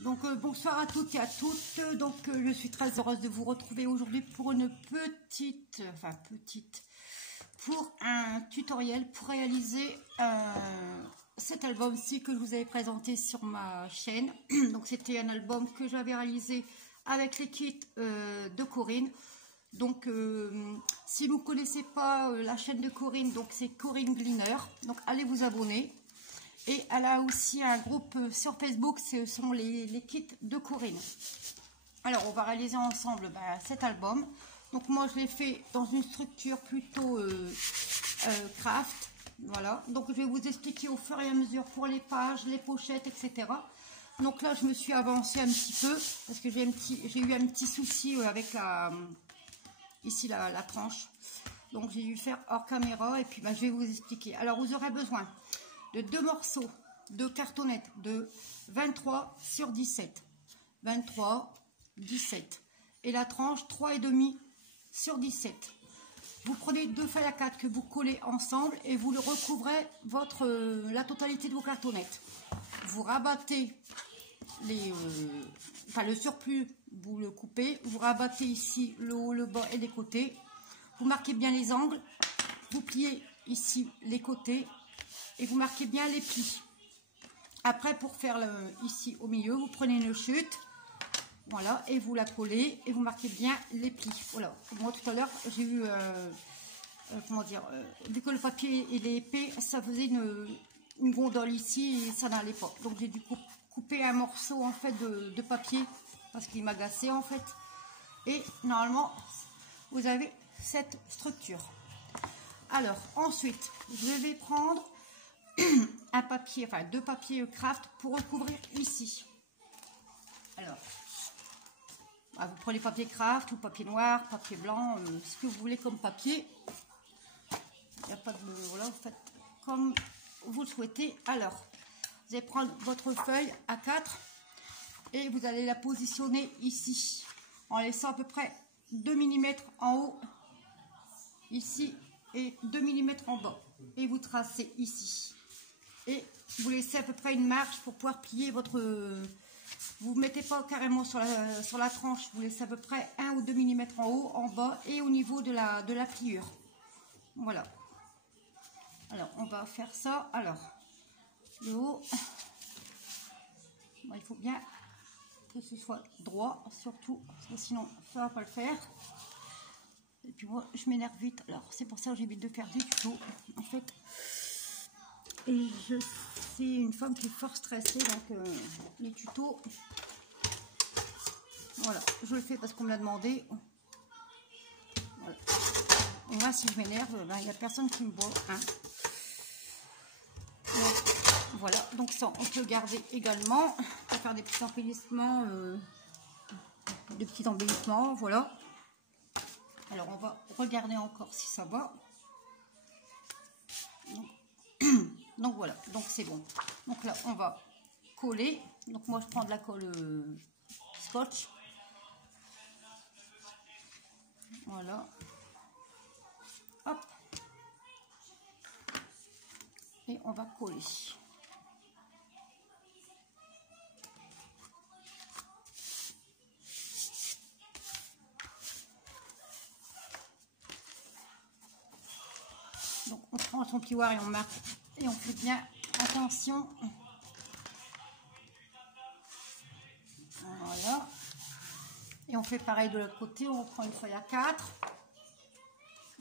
Donc bonsoir à toutes et à toutes. Donc je suis très heureuse de vous retrouver aujourd'hui pour une pour un tutoriel pour réaliser cet album-ci que je vous avais présenté sur ma chaîne. Donc c'était un album que j'avais réalisé avec les kits de Corinne. Donc si vous ne connaissez pas la chaîne de Corinne, donc c'est Corinne Gleaner. Donc allez vous abonner. Et elle a aussi un groupe sur Facebook, ce sont les kits de Corinne. Alors, on va réaliser ensemble cet album. Donc, moi, je l'ai fait dans une structure plutôt craft. Voilà. Donc, je vais vous expliquer au fur et à mesure pour les pages, les pochettes, etc. Donc là, je me suis avancée un petit peu parce que j'ai eu un petit souci avec la tranche. Donc, j'ai dû faire hors caméra et puis je vais vous expliquer. Alors, vous aurez besoin de 2 morceaux de cartonnette de 23 sur 17. 23, 17. Et la tranche 3,5 sur 17. Vous prenez 2 feuilles à 4 que vous collez ensemble et vous le recouvrez la totalité de vos cartonnettes. Vous rabattez le surplus, vous le coupez. Vous rabattez ici le haut, le bas et les côtés. Vous marquez bien les angles. Vous pliez ici les côtés. Et vous marquez bien les plis. Après, pour faire ici au milieu, vous prenez une chute. Voilà, et vous la collez. Et vous marquez bien les plis. Voilà. Moi, tout à l'heure, j'ai eu... vu que le papier il est épais, ça faisait une gondole ici et ça n'allait pas. Donc, j'ai dû couper un morceau, en fait, de papier. Parce qu'il m'agaçait, en fait. Et, normalement, vous avez cette structure. Alors, ensuite, je vais prendre... un papier, 2 papiers craft pour recouvrir ici. Alors, vous prenez papier craft ou papier noir, papier blanc, ce que vous voulez comme papier. Il n'y a pas de... Voilà, vous faites comme vous le souhaitez. Alors, vous allez prendre votre feuille A4 et vous allez la positionner ici, en laissant à peu près 2 mm en haut, ici, et 2 mm en bas. Et vous tracez ici. Et vous laissez à peu près une marge pour pouvoir plier votre... Vous ne mettez pas carrément sur la tranche, vous laissez à peu près 1 ou 2 mm en haut, en bas et au niveau de la pliure. Voilà. Alors, on va faire ça. Alors, le haut, il faut bien que ce soit droit, surtout, parce que sinon, ça ne va pas le faire. Et puis moi, je m'énerve vite. Alors, c'est pour ça que j'évite de faire des tutos, en fait. Et je suis une femme qui est fort stressée, donc les tutos, voilà, je le fais parce qu'on me l'a demandé. Voilà. Et moi, si je m'énerve, il n'y a personne qui me voit. Hein. Donc, voilà, donc ça, on peut garder également. On peut faire des petits embellissements, voilà. Alors, on va regarder encore si ça va. Donc voilà, donc c'est bon. Donc là, on va coller. Donc moi, je prends de la colle scotch. Voilà. Hop. Et on va coller. Donc on prend son plioir et on marque. Et on fait bien attention. Voilà. Et on fait pareil de l'autre côté. On prend une feuille à 4.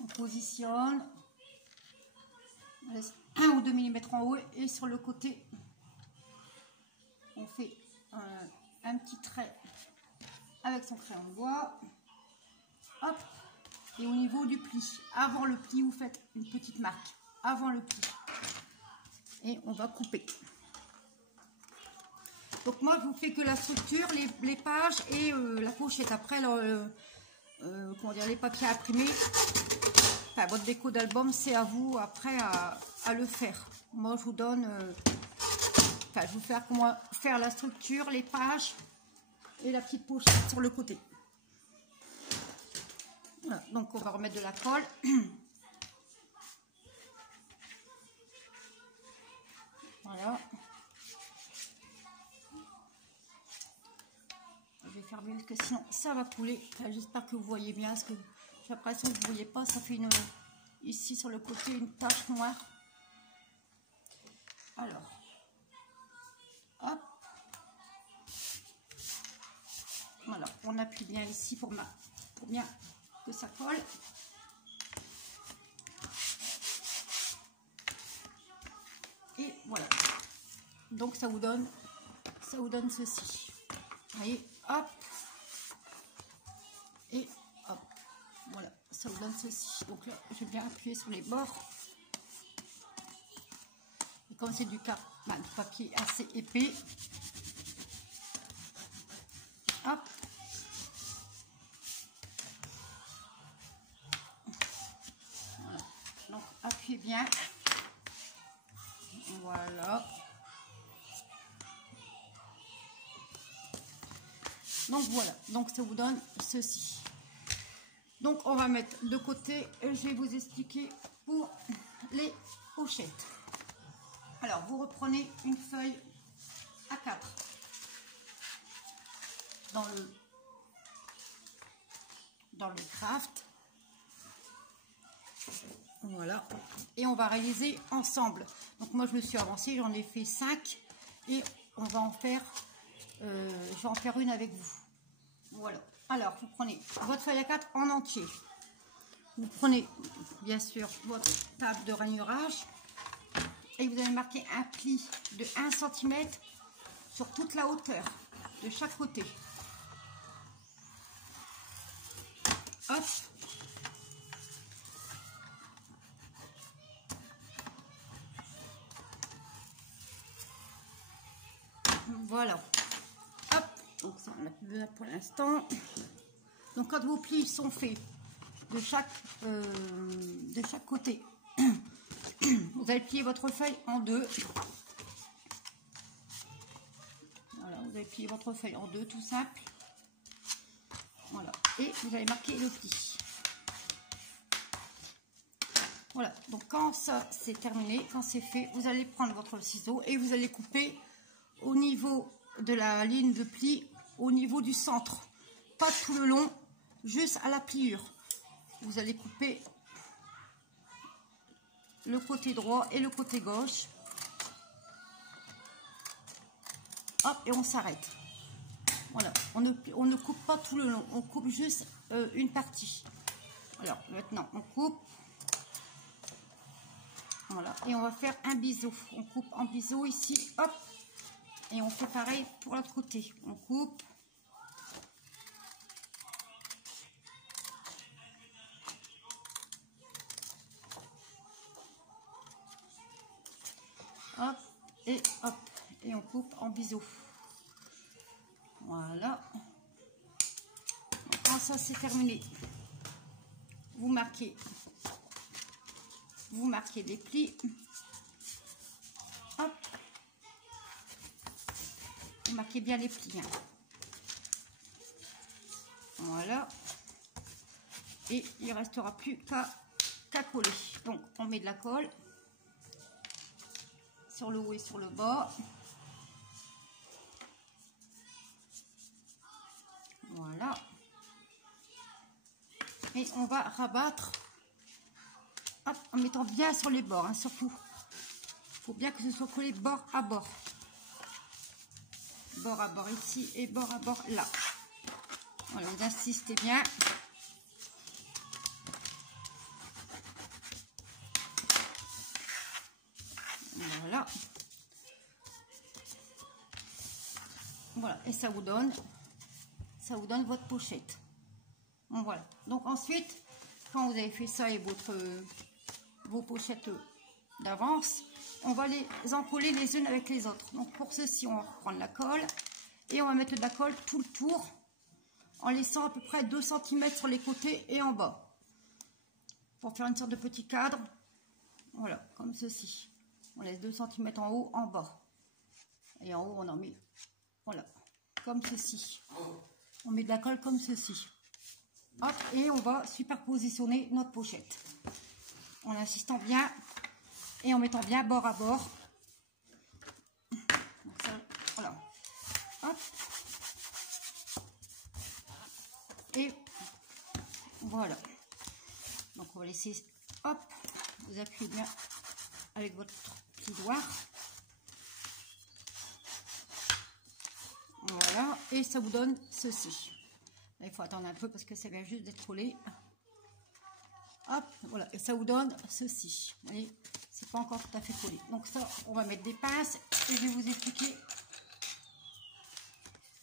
On positionne. On laisse 1 ou 2 mm en haut. Et sur le côté, on fait un petit trait avec son crayon de bois. Hop. Et au niveau du pli, avant le pli, vous faites une petite marque. Avant le pli. Et on va couper. Donc moi je vous fais que la structure, les pages et la pochette. Après les papiers imprimés, votre déco d'album, c'est à vous après à le faire. Moi je vous donne, je vais vous faire comment faire la structure, les pages et la petite pochette sur le côté. Voilà, donc on va remettre de la colle. Voilà. fermer parce que sinon ça va couler. J'espère que vous voyez bien, parce que j'ai l'impression que vous ne voyez pas, ça fait une ici sur le côté une tache noire. Alors, hop, voilà, on appuie bien ici pour bien que ça colle. Et voilà, donc ça vous donne ceci. Vous voyez, hop, et hop, voilà, ça vous donne ceci. Donc là, je vais bien appuyer sur les bords. Et comme c'est du papier assez épais, hop, voilà. Donc appuyez bien. Voilà. Donc voilà, donc ça vous donne ceci. Donc on va mettre de côté, et je vais vous expliquer pour les pochettes. Alors vous reprenez une feuille A4 dans le craft. Voilà, et on va réaliser ensemble. Donc moi je me suis avancée, j'en ai fait 5 et on va en faire, je vais en faire une avec vous. Voilà, alors vous prenez votre feuille A4 en entier. Vous prenez bien sûr votre table de rainurage et vous allez marquer un pli de 1 cm sur toute la hauteur de chaque côté. Hop. Voilà, hop, donc ça on a plus besoin pour l'instant. Donc quand vos plis sont faits de chaque côté, vous allez plier votre feuille en deux. Voilà, vous allez plier votre feuille en deux, tout simple. Voilà, et vous allez marquer le pli. Voilà, donc quand ça c'est terminé, quand c'est fait, vous allez prendre votre ciseau et vous allez couper au niveau de la ligne de pli, au niveau du centre, pas tout le long, juste à la pliure. Vous allez couper le côté droit et le côté gauche. Hop, et on s'arrête. Voilà, on ne coupe pas tout le long, on coupe juste une partie. Alors maintenant on coupe. Voilà, et on va faire un biseau. On coupe en biseau ici, hop. Et on fait pareil pour l'autre côté. On coupe. Hop, et hop. Et on coupe en biseau. Voilà. Donc, quand ça c'est terminé, vous marquez les plis. Hop. Vous marquez bien les plis. Hein. Voilà. Et il ne restera plus qu'à coller. Donc on met de la colle sur le haut et sur le bas. Voilà. Et on va rabattre, hop, en mettant bien sur les bords, hein, surtout. Il faut bien que ce soit collé bord à bord. Bord à bord ici et bord à bord là. Voilà, vous insistez bien. Voilà. Voilà, et ça vous donne votre pochette. Bon, voilà. Donc ensuite, quand vous avez fait ça et vos pochettes d'avance, on va les encoller les unes avec les autres. Donc pour ceci, on va prendre la colle et on va mettre de la colle tout le tour en laissant à peu près 2 cm sur les côtés et en bas pour faire une sorte de petit cadre. Voilà, comme ceci. On laisse 2 cm en haut, en bas. Et en haut, on en met, voilà, comme ceci. On met de la colle comme ceci. Hop, et on va superpositionner notre pochette. En insistant bien et en mettant bien bord à bord. Donc ça, voilà. Hop. Et voilà. Donc on va laisser, hop, vous appuyez bien avec votre petit doigt. Voilà, et ça vous donne ceci. Là, il faut attendre un peu parce que ça vient juste d'être collé. Hop, voilà, et ça vous donne ceci. Vous voyez, c'est pas encore tout à fait collé. Donc ça, on va mettre des pinces et je vais vous expliquer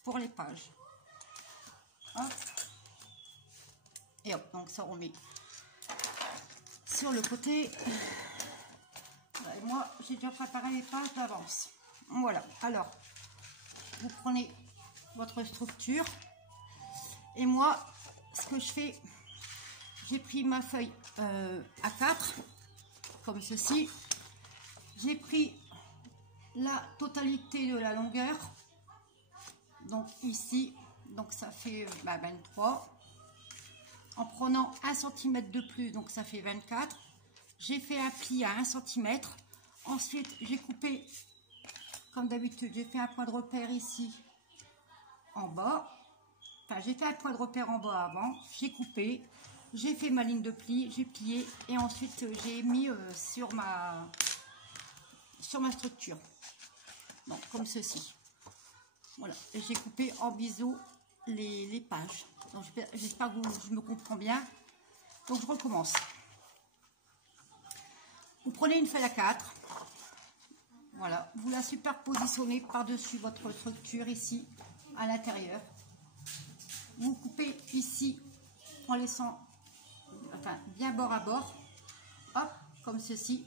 pour les pages. Hop. Et hop, donc ça on met sur le côté. Et moi, j'ai déjà préparé les pages d'avance. Voilà, alors, vous prenez votre structure. Et moi, ce que je fais, j'ai pris ma feuille A4, comme ceci. J'ai pris la totalité de la longueur. Donc ici, donc ça fait 23. En prenant 1 cm de plus, donc ça fait 24. J'ai fait un pli à 1 cm. Ensuite, j'ai coupé, comme d'habitude, j'ai fait un point de repère ici, en bas. Enfin, j'ai fait un point de repère en bas avant. J'ai coupé. J'ai fait ma ligne de pli. J'ai plié. Et ensuite, j'ai mis sur ma structure. Donc, comme ceci. Voilà. Et j'ai coupé en biseau les pages. Donc, j'espère que je me comprends bien. Donc, je recommence. Vous prenez une feuille A4. Voilà. Vous la superpositionnez par-dessus votre structure ici, à l'intérieur. Vous coupez ici en laissant bien bord à bord. Hop, comme ceci.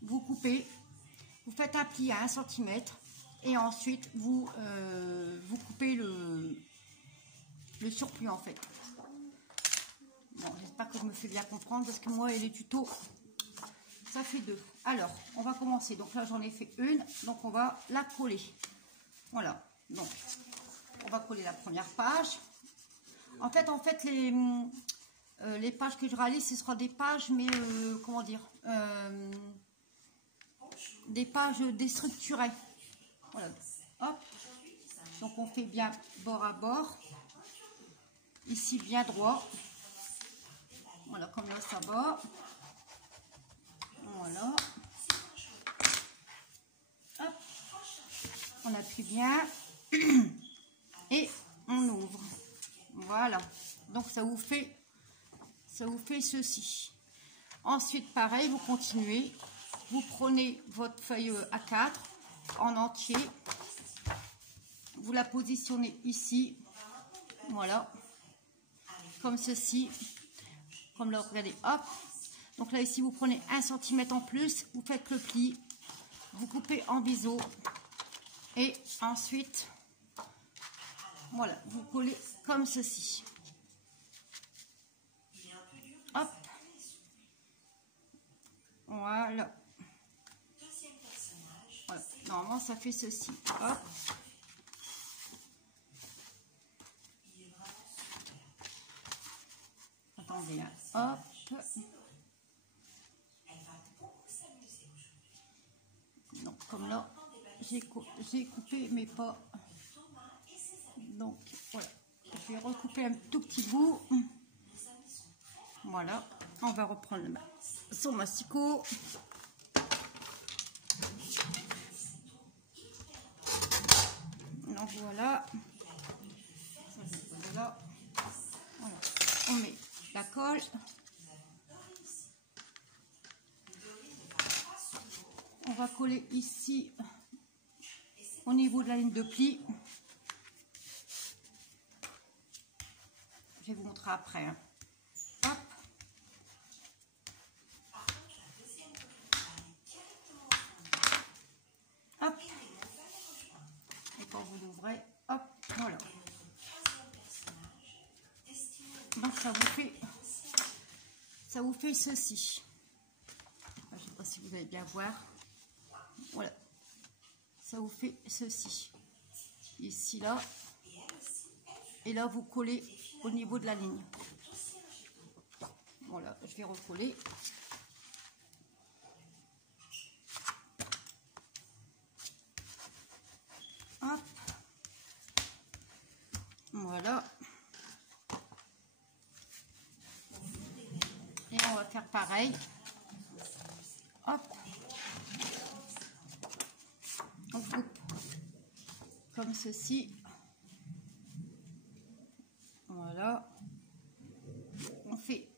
Vous coupez. Vous faites un pli à 1 cm. Et ensuite, vous coupez le surplus en fait. Bon, j'espère que je me fais bien comprendre parce que moi et les tutos, ça fait 2. Alors, on va commencer. Donc là, j'en ai fait une. Donc, on va la coller. Voilà. Donc, on va coller la première page. En fait, les pages que je réalise, ce sera des pages, mais comment dire, des pages déstructurées. Voilà. Hop. Donc, on fait bien bord à bord. Ici, bien droit. Voilà, comme là, ça va. Voilà. Hop. On appuie bien. Et on ouvre. Voilà. Donc, ça vous fait ceci. Ensuite, pareil, vous continuez. Vous prenez votre feuille A4 en entier. Vous la positionnez ici. Voilà. Comme ceci. Comme là, regardez, hop. Donc là, ici, vous prenez 1 cm en plus. Vous faites le pli. Vous coupez en biseau. Et ensuite, voilà, vous collez comme ceci. Hop. Voilà. Voilà. Normalement, ça fait ceci. Hop. Attendez, hein. Hop. Donc, comme là, j'ai coupé, mais pas. Donc, voilà. Je vais recouper un tout petit bout. Voilà. On va reprendre son masticot. Donc, voilà. Voilà. On met la colle. On va coller ici au niveau de la ligne de pli. Je vais vous montrer après. Hein. Hop. Hop. Et quand vous l'ouvrez, hop, voilà. Donc ça vous fait ceci. Je ne sais pas si vous allez bien voir. Voilà. Ça vous fait ceci. Ici, là. Et là, vous collez au niveau de la ligne. Voilà, je vais recoller. Hop. Voilà. faire pareil. Hop. On coupe comme ceci. Voilà. On fait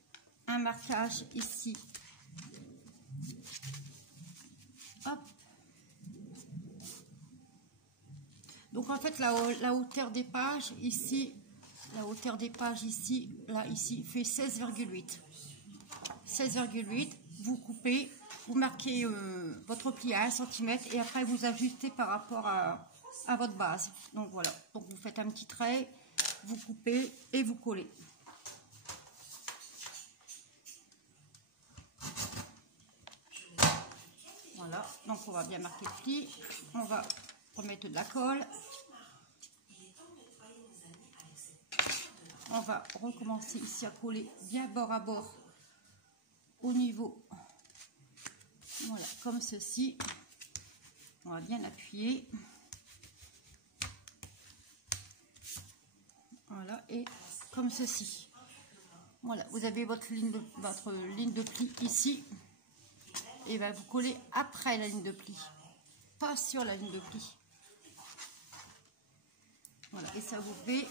un marquage ici. Hop. Donc en fait la hauteur des pages ici, la hauteur des pages ici, là ici fait 16,8. 16,8. Vous coupez, vous marquez votre pli à 1 cm et après vous ajustez par rapport à votre base. Donc voilà. Donc vous faites un petit trait, vous coupez et vous collez. Voilà, donc on va bien marquer le pli, on va remettre de la colle, on va recommencer ici à coller bien bord à bord au niveau, voilà, comme ceci, on va bien appuyer, voilà, et comme ceci, voilà, vous avez votre ligne de pli ici. Et bien vous collez après la ligne de pli, pas sur la ligne de pli. Voilà, et ça vous fait,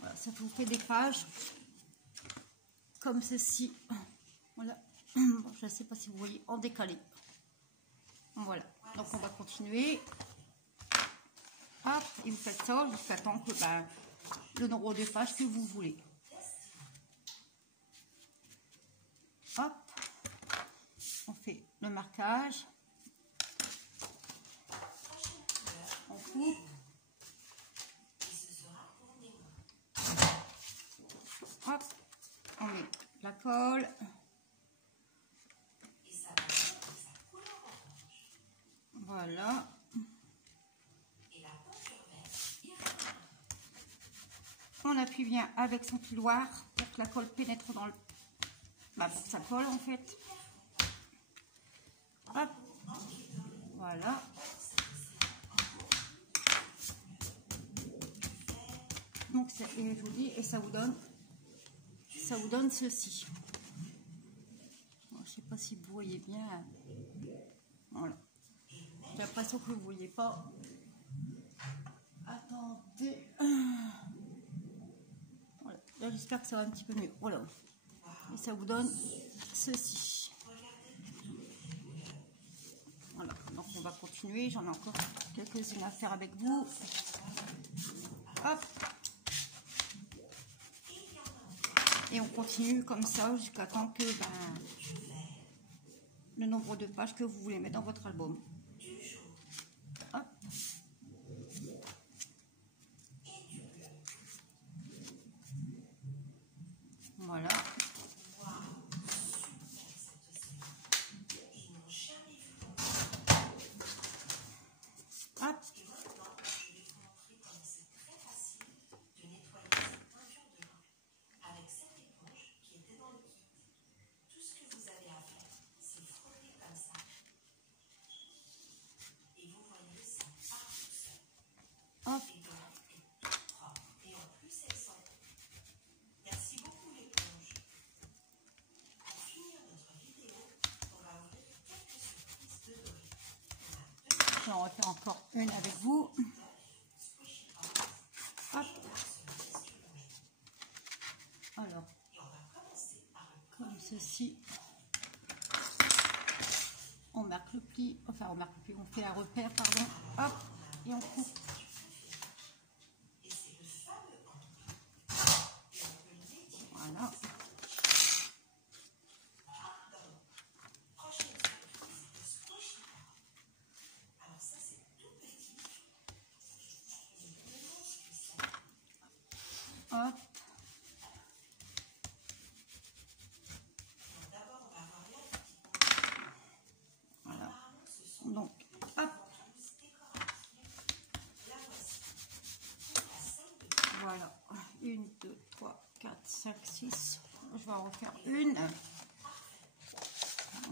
voilà, ça vous fait des pages comme ceci. Voilà, je ne sais pas si vous voyez, en décalé. Voilà, donc on va continuer. Hop, et vous faites ça jusqu'à temps que le nombre de pages que vous voulez. Hop. On fait le marquage, on coupe, hop, on met la colle, voilà, on appuie bien avec son piloir pour que la colle pénètre dans le, pour que ça colle en fait. Hop, voilà. Donc c'est joli et ça vous donne ceci. Bon, je sais pas si vous voyez bien. Voilà. J'ai l'impression que vous ne voyez pas. Attendez. Voilà. Là j'espère que ça va un petit peu mieux. Voilà. Et ça vous donne ceci. Voilà, donc on va continuer, j'en ai encore quelques-unes à faire avec vous. Hop. Et on continue comme ça jusqu'à temps que le nombre de pages que vous voulez mettre dans votre album. Hop. Voilà. Hop. Hop. J'en refais encore une avec vous. Hop. Alors, comme ceci, on marque le pli, enfin on marque le pli, on fait un repère, pardon. Hop, et on coupe. Voilà. Hop. Voilà. Donc, hop. Voilà. 1, 2, 3, 4, 5, 6. Je vais en refaire une.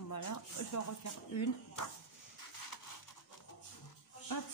Voilà. Je vais en refaire une. Hop.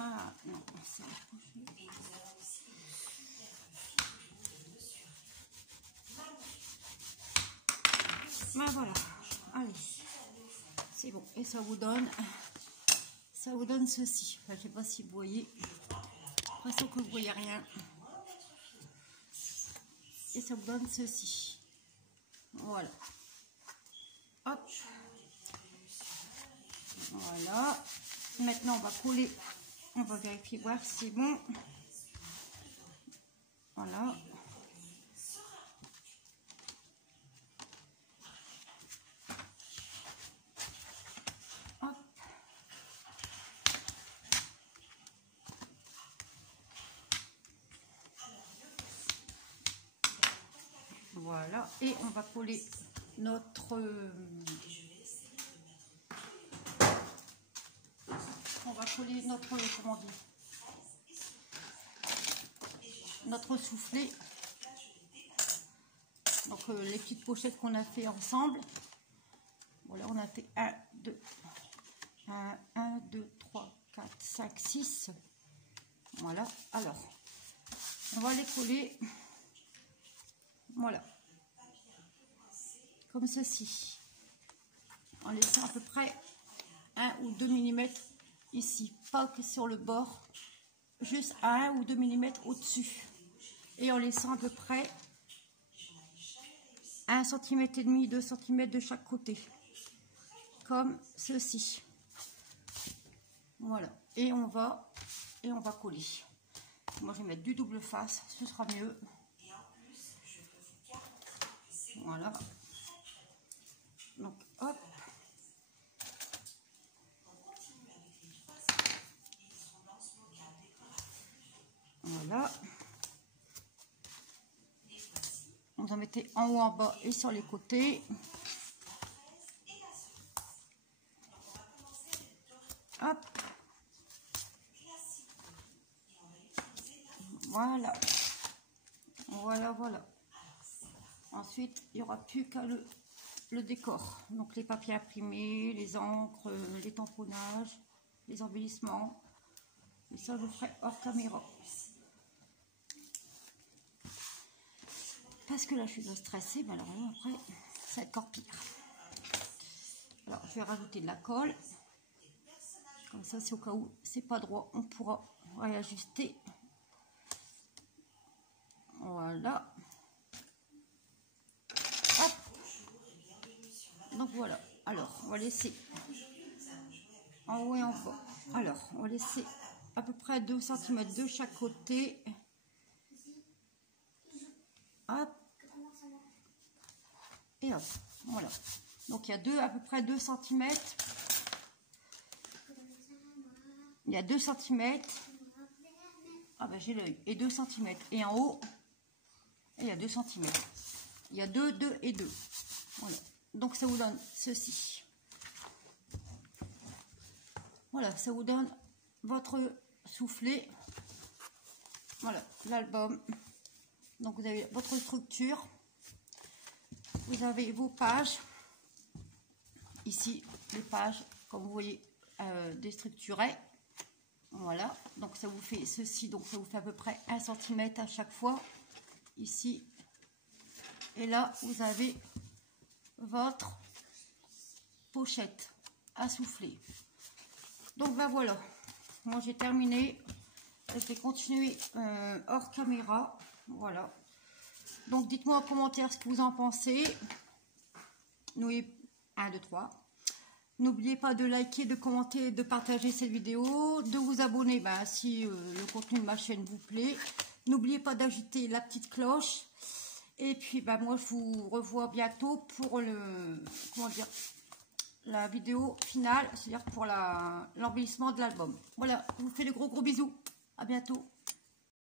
Ah, non, ça. Ben voilà, allez, c'est bon. Et ça vous donne ceci. Enfin, je sais pas si vous voyez, l'impression que vous voyez rien. Et ça vous donne ceci. Voilà. Hop. Voilà. Maintenant, on va coller. On va vérifier, voir si c'est bon. Voilà. Hop. Voilà. Et on va coller notre... comment dire, notre soufflet. Donc les petites pochettes qu'on a fait ensemble. Voilà, on a fait 1, 2, 3, 4, 5, 6. Voilà, alors on va les coller. Voilà, comme ceci, en laissant à peu près 1 ou 2 mm ici, pas que sur le bord, juste à 1 ou 2 mm au-dessus, et en laissant à peu près 1 cm et demi, 2 cm de chaque côté, comme ceci. Voilà, et on va coller. Moi je vais mettre du double face, ce sera mieux. Voilà, donc hop, voilà, vous en mettez en haut, en bas et sur les côtés. Hop, voilà, voilà. Ensuite, il n'y aura plus qu'à le décor. Donc les papiers imprimés, les encres, les tamponnages, les embellissements. Et ça, je le ferai hors caméra. Parce que là, je suis stressée, mais alors là, après, ça va être encore pire. Alors, je vais rajouter de la colle. Comme ça, c'est au cas où c'est pas droit, on pourra réajuster. Voilà. Hop. Donc voilà. Alors, on va laisser en haut et en bas. Alors, on va laisser à peu près 2 cm de chaque côté. Hop. Et hop. Voilà. Donc, il y a à peu près 2 cm. Il y a 2 cm. Ah ben j'ai l'œil. Et 2 cm. Et en haut, il y a 2 cm. Il y a 2, 2 et 2. Voilà. Donc ça vous donne ceci. Voilà, ça vous donne votre soufflet. Voilà, l'album. Donc vous avez votre structure. Vous avez vos pages. Ici, les pages, comme vous voyez, déstructurées. Voilà, donc ça vous fait ceci, donc ça vous fait à peu près 1 cm à chaque fois, ici, et là vous avez votre pochette à souffler. Donc ben voilà, moi j'ai terminé, je vais continuer hors caméra, voilà. Donc dites-moi en commentaire ce que vous en pensez, n'oubliez 1, 2, 3. N'oubliez pas de liker, de commenter, de partager cette vidéo, de vous abonner si le contenu de ma chaîne vous plaît. N'oubliez pas d'agiter la petite cloche. Et puis moi je vous revois bientôt pour la vidéo finale, c'est-à-dire pour l'embellissement de l'album. Voilà, je vous fais de gros bisous. À bientôt.